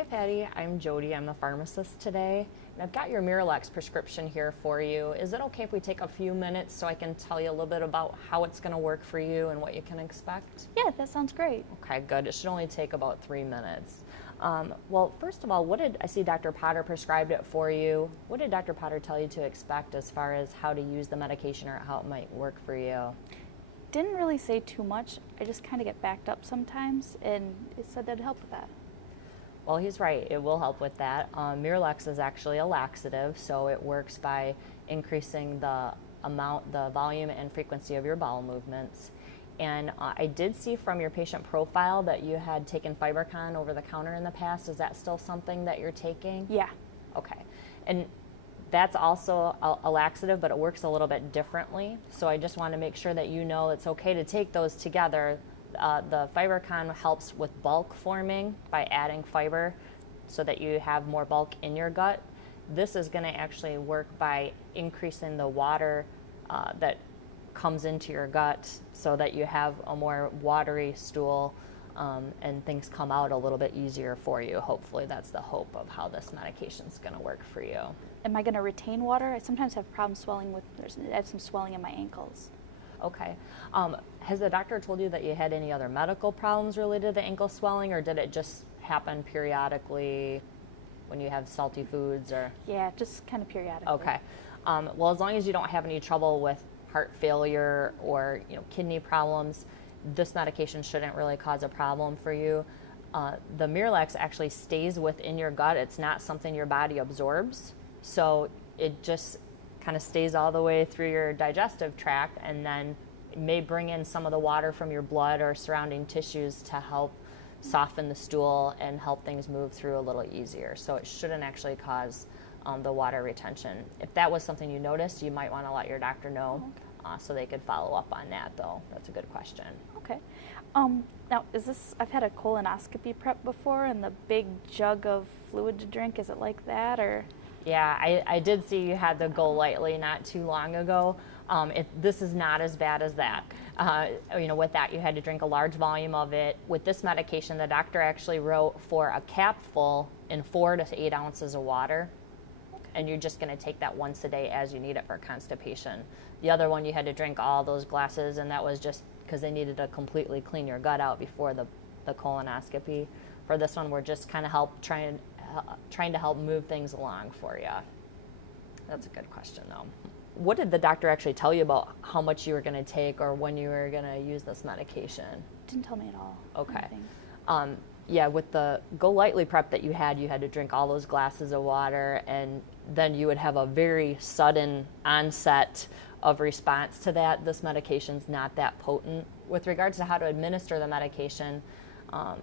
Hi Patty, I'm Jody. I'm the pharmacist today, and I've got your Miralax prescription here for you. Is it okay if we take a few minutes so I can tell you a little bit about how it's going to work for you and what you can expect? Yeah, that sounds great. Okay, good. It should only take about 3 minutes. Well, first of all, I see Dr. Potter prescribed it for you. What did Dr. Potter tell you to expect as far as how to use the medication or how it might work for you? Didn't really say too much. I just kind of get backed up sometimes, and it said that'd help with that. Well, he's right. It will help with that. Miralax is actually a laxative, so it works by increasing the volume and frequency of your bowel movements. And I did see from your patient profile that you had taken Fibercon over the counter in the past. Is that still something that you're taking? Yeah. Okay. And that's also a laxative, but it works a little bit differently. So I just want to make sure that you know it's okay to take those together. The Fibercon helps with bulk forming by adding fiber so that you have more bulk in your gut. This is going to actually work by increasing the water that comes into your gut so that you have a more watery stool and things come out a little bit easier for you. Hopefully that's the hope of how this medication is going to work for you. Am I going to retain water? I sometimes have problems swelling I have some swelling in my ankles. Okay. Has the doctor told you that you had any other medical problems related to the ankle swelling, or did it just happen periodically when you have salty foods? Or Yeah, just kind of periodically. okay. Well, as long as you don't have any trouble with heart failure or kidney problems, this medication shouldn't really cause a problem for you. The Miralax actually stays within your gut. It's not something your body absorbs, so it just kind of stays all the way through your digestive tract, and then it may bring in some of the water from your blood or surrounding tissues to help soften the stool and help things move through a little easier. So it shouldn't actually cause the water retention. If that was something you noticed, you might want to let your doctor know so they could follow up on that, though. That's a good question. Okay. Now, I've had a colonoscopy prep before, and the big jug of fluid to drink, is it like that, or? Yeah, I did see you had the Go Lightly not too long ago. This is not as bad as that. With that, you had to drink a large volume of it. With this medication, the doctor actually wrote for a capful in 4 to 8 ounces of water. And you're just going to take that once a day as you need it for constipation. The other one, you had to drink all those glasses, and that was just because they needed to completely clean your gut out before the colonoscopy. For this one, we're just kind of trying to help move things along for you. That's a good question, though. What did the doctor actually tell you about how much you were going to take or when you were going to use this medication? Didn't tell me at all. Okay. Yeah, with the Go Lightly prep that you had to drink all those glasses of water, and then you would have a very sudden onset of response to that. This medication's not that potent. With regards to how to administer the medication,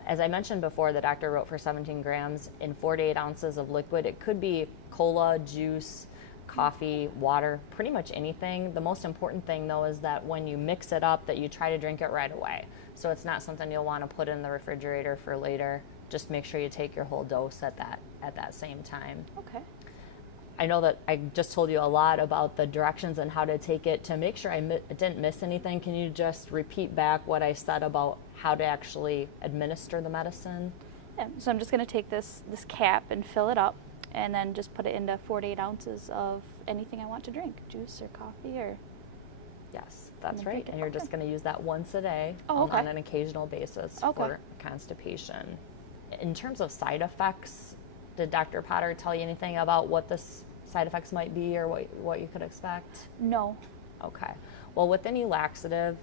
as I mentioned before, the doctor wrote for 17 grams in 4 to 8 ounces of liquid. It could be cola, juice, coffee, water, pretty much anything. The most important thing, though, is that when you mix it up, that you try to drink it right away. So it's not something you'll want to put in the refrigerator for later. Just make sure you take your whole dose at that same time. Okay. I know that I just told you a lot about the directions and how to take it. To make sure I didn't miss anything, can you just repeat back what I said about how to actually administer the medicine? Yeah, so I'm just going to take this cap and fill it up, and then just put it into 4 to 8 ounces of anything I want to drink, juice or coffee or... Yes, that's right. And you're just going to use that once a day on an occasional basis for constipation. In terms of side effects, did Dr. Potter tell you anything about what the side effects might be or what you could expect? No. Okay. Well, with any laxative,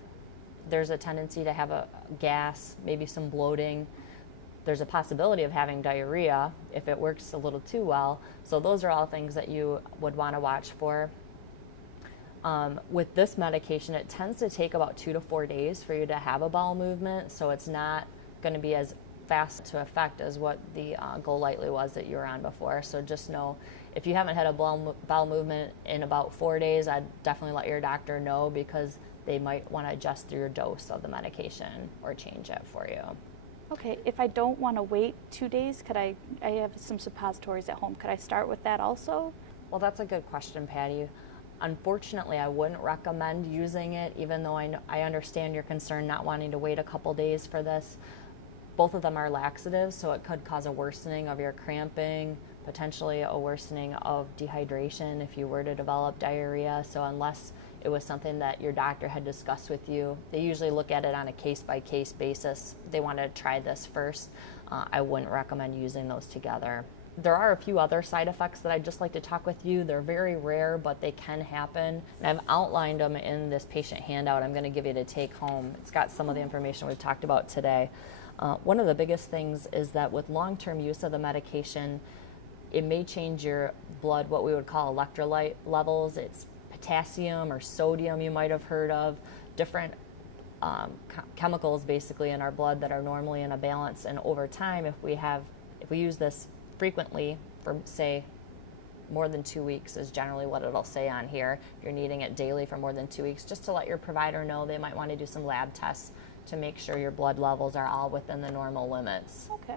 there's a tendency to have a gas, maybe some bloating. There's a possibility of having diarrhea if it works a little too well. So those are all things that you would want to watch for. With this medication, it tends to take about 2 to 4 days for you to have a bowel movement, so it's not going to be as fast to effect as what the Go Lightly was that you were on before. So just know, if you haven't had a bowel movement in about 4 days, I'd definitely let your doctor know, because they might want to adjust your dose of the medication or change it for you. Okay, if I don't want to wait 2 days, I have some suppositories at home. Could I start with that also? Well, that's a good question, Patty. Unfortunately, I wouldn't recommend using it, even though I understand your concern not wanting to wait a couple days for this. Both of them are laxatives, so it could cause a worsening of your cramping, potentially a worsening of dehydration if you were to develop diarrhea. So unless it was something that your doctor had discussed with you, they usually look at it on a case-by-case basis. They want to try this first. I wouldn't recommend using those together. There are a few other side effects that I'd just like to talk with you. They're very rare, but they can happen. And I've outlined them in this patient handout I'm going to give you to take home. It's got some of the information we've talked about today. One of the biggest things is that with long-term use of the medication, it may change your blood, what we would call electrolyte levels. It's potassium or sodium you might have heard of, different chemicals basically in our blood that are normally in a balance. And over time, if we use this frequently for, say, more than 2 weeks is generally what it'll say on here. If you're needing it daily for more than 2 weeks, just to let your provider know, they might want to do some lab tests to make sure your blood levels are all within the normal limits. Okay.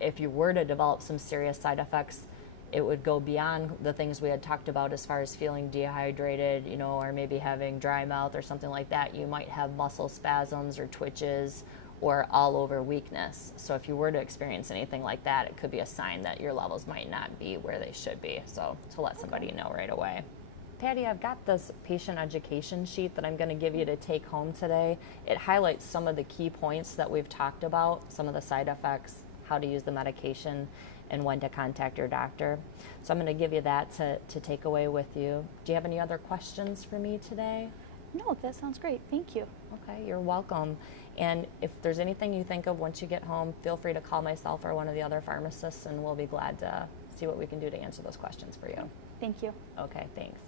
If you were to develop some serious side effects, it would go beyond the things we had talked about as far as feeling dehydrated, or maybe having dry mouth or something like that. You might have muscle spasms or twitches or all over weakness. So if you were to experience anything like that, it could be a sign that your levels might not be where they should be. So to let somebody know right away. Patty, I've got this patient education sheet that I'm going to give you to take home today. It highlights some of the key points that we've talked about, some of the side effects, how to use the medication, and when to contact your doctor. So I'm going to give you that to take away with you. Do you have any other questions for me today? No, that sounds great. Thank you. Okay, you're welcome. And if there's anything you think of once you get home, feel free to call myself or one of the other pharmacists, and we'll be glad to see what we can do to answer those questions for you. Thank you. Okay, thanks.